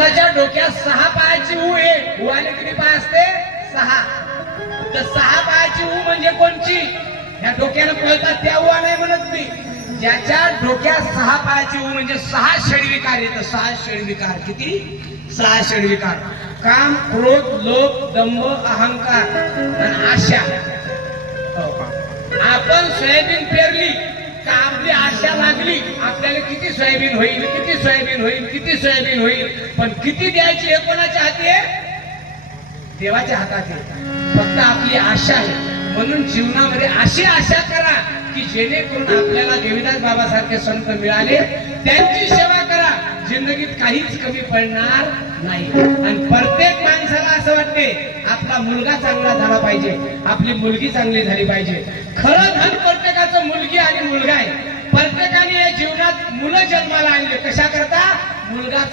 त्याच्या डोक्यात 6 पायाची ऊ आहे. उवाले किती पाय असते? 6. तर 6 पायाची ऊ म्हणजे कोणची? ह्या डोक्यानं पळतात त्या उवा नाही म्हणत मी. ज्याच्या डोक्यात 6 पायाची ऊ म्हणजे 6 षडविकार येतं. 6 षडविकार. किती? 6 षडविकार. काम, क्रोध, लोभ, दंभ, अहंकार आणि आशा. आपण सोयाबीन पेरली का आपली आशा लागली आपल्याला किती सोयाबीन होईल, किती सोयाबीन होईल, किती सोयाबीन होईल. पण किती द्यायची हे कोणाच्या हाती आहे? देवाच्या हातात आहे. फक्त आपली आशा आहे. म्हणून जीवनामध्ये अशी आशा करा की जेणेकरून आपल्याला देवीदास बाबासारखे संत मिळाले, त्यांची सेवा करा. जिंदगीत काहीच कमी पडणार नाही. आणि प्रत्येक माणसाला असं वाटते आपला मुलगा चांगला झाला पाहिजे, आपली मुलगी चांगली झाली पाहिजे. खरं धन प्रत्येकाचं मुलगी आणि मुलगा आहे. प्रत्येकाने या जीवनात मुलं जन्माला आणले कशा करता? मुलगा